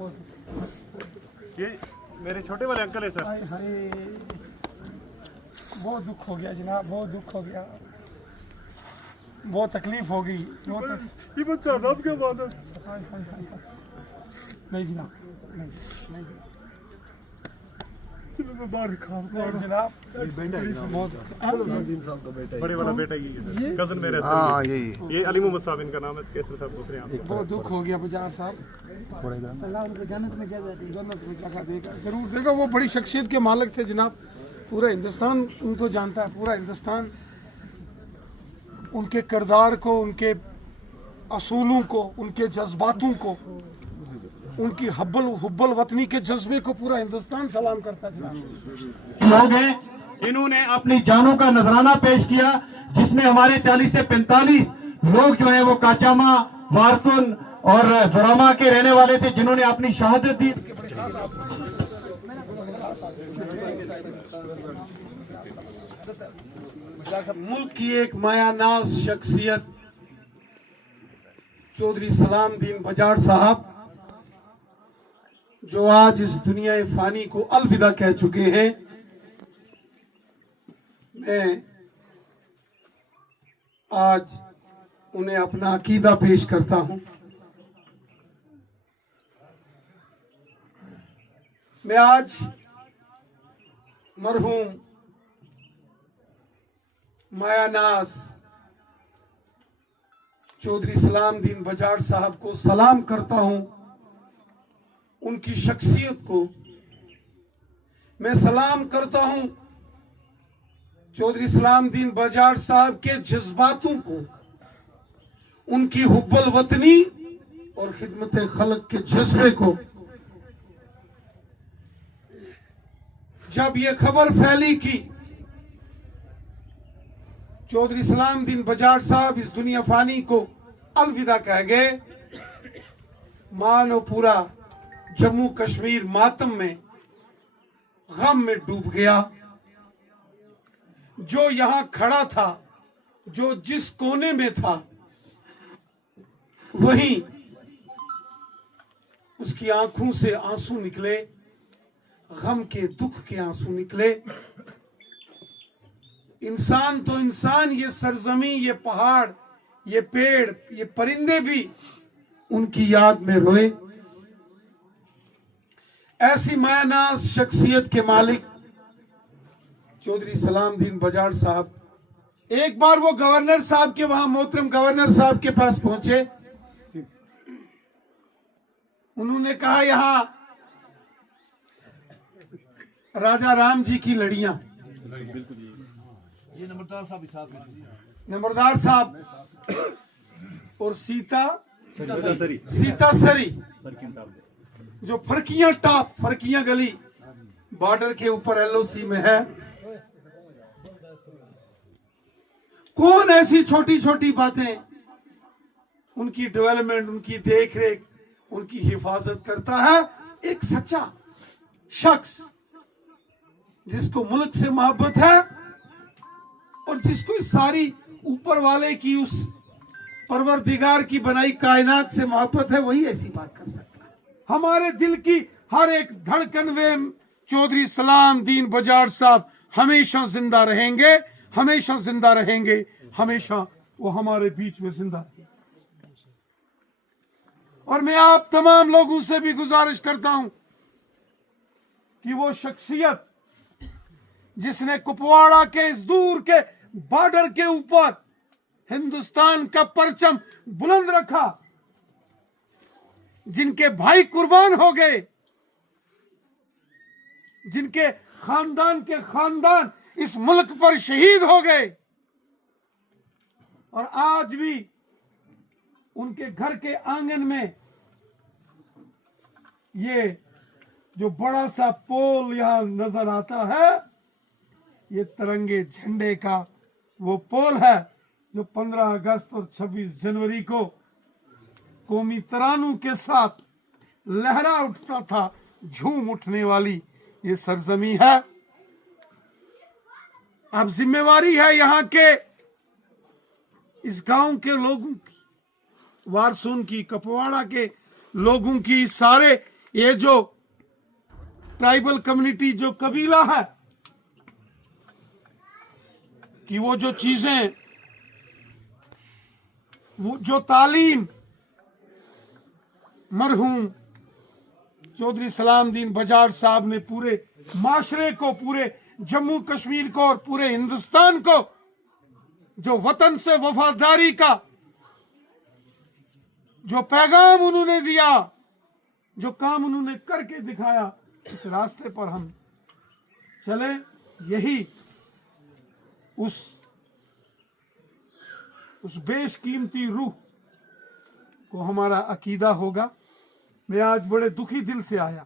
ये मेरे छोटे वाले अंकल है सर। हाय हाय, बहुत दुख हो गया जनाब, बहुत दुख हो गया, बहुत तकलीफ हो गई। ये बच्चा रब क्या बात है। हाय हाय हाय हाय। नहीं जनाब, नहीं नहीं चलो मैं बाहर खाऊं। नहीं जनाब, बहुत बड़े वाला बेटा ही है सर, कजन मेरे सर। हाँ यही ये अली मोहम्मद साहब इनका नाम है, केसर साहब दूसरे यहाँ। बहुत दुख हो गया बजार साहब। अल्लाह उनको जन्नत में जगह देगा, जरूर देगा। वो बड़ी शख्सियत के मालिक थे जनाब, पूरा हिंदुस्तान उनको जानता है, पूरा हिंदुस्तान उनके किरदार को, उनके असूलों को, उनके जज्बातों को, उनकी हुब्बल वतनी के जज्बे को पूरा हिंदुस्तान सलाम करता है जनाब। लोग हैं, इन्होंने अपनी जानों का नजराना पेश किया, जिसमें हमारे 40 से 45 लोग जो हैं वो काचामा, वारसुन और जोरामा के रहने वाले थे, जिन्होंने अपनी शहादत दी। मुल्क की एक मायानाज शख्सियत चौधरी सलाम दीन बजाड़ साहब, जो आज इस दुनिया फानी को अलविदा कह चुके हैं, मैं आज उन्हें अपना अकीदा पेश करता हूं। मैं आज मरहूम मायानाज चौधरी सलाम दीन बजाड़ साहब को सलाम करता हूं। उनकी शख्सियत को मैं सलाम करता हूं, चौधरी सलाम दीन बजाड़ साहब के जज्बातों को, उनकी हुब्बल वतनी और खिदमत खल्क के जज्बे को। जब ये खबर फैली कि चौधरी सलाम दीन बजाड़ साहब इस दुनिया फानी को अलविदा कह गए, मानो पूरा जम्मू कश्मीर मातम में, गम में डूब गया। जो यहां खड़ा था, जो जिस कोने में था, वहीं उसकी आंखों से आंसू निकले, गम के दुख के आंसू निकले। इंसान तो इंसान, ये सरजमी, ये पहाड़, ये पेड़, ये परिंदे भी उनकी याद में रोए। ऐसी मायानाज शख्सियत के मालिक चौधरी सलाम दीन बजाड़ साहब, एक बार वो गवर्नर साहब के वहां, मोहतरम गवर्नर साहब के पास पहुंचे। उन्होंने कहा यहां राजा राम जी की लड़ियां, ये नंबरदार साहब साथ में, नंबरदार साहब और सीता सरी, जो फरकियां टॉप, फरकियां गली बॉर्डर के ऊपर एलओसी में है। कौन ऐसी छोटी छोटी बातें, उनकी डेवलपमेंट, उनकी देखरेख, उनकी हिफाजत करता है? एक सच्चा शख्स जिसको मुल्क से मोहब्बत है और जिसको इस सारी ऊपर वाले की, उस परवरदिगार की बनाई कायनात से मोहब्बत है, वही ऐसी बात कर सकता है। हमारे दिल की हर एक धड़कन में चौधरी सलाम दीन बजाड़ साहब हमेशा जिंदा रहेंगे, हमेशा जिंदा रहेंगे, हमेशा वो हमारे बीच में जिंदा रहेंगे। और मैं आप तमाम लोगों से भी गुजारिश करता हूं कि वो शख्सियत जिसने कुपवाड़ा के इस दूर के बॉर्डर के ऊपर हिंदुस्तान का परचम बुलंद रखा, जिनके भाई कुर्बान हो गए, जिनके खानदान के खानदान इस मुल्क पर शहीद हो गए, और आज भी उनके घर के आंगन में ये जो बड़ा सा पोल यहां नजर आता है, ये तिरंगे झंडे का वो पोल है जो 15 अगस्त और 26 जनवरी को कौमी तरानों के साथ लहरा उठता था, झूम उठने वाली ये सरजमी है। अब जिम्मेवारी है यहाँ के इस गांव के लोगों की, वारसून की, कपवाड़ा के लोगों की, सारे ये जो ट्राइबल कम्युनिटी जो कबीला है कि वो जो चीजें, वो जो तालीम मरहूम चौधरी सलामदीन बजाज साहब ने पूरे माशरे को, पूरे जम्मू कश्मीर को और पूरे हिंदुस्तान को जो वतन से वफादारी का जो पैगाम उन्होंने दिया, जो काम उन्होंने करके दिखाया, इस रास्ते पर हम चले। यही उस बेशकीमती रूह को हमारा अकीदा होगा। मैं आज बड़े दुखी दिल से आया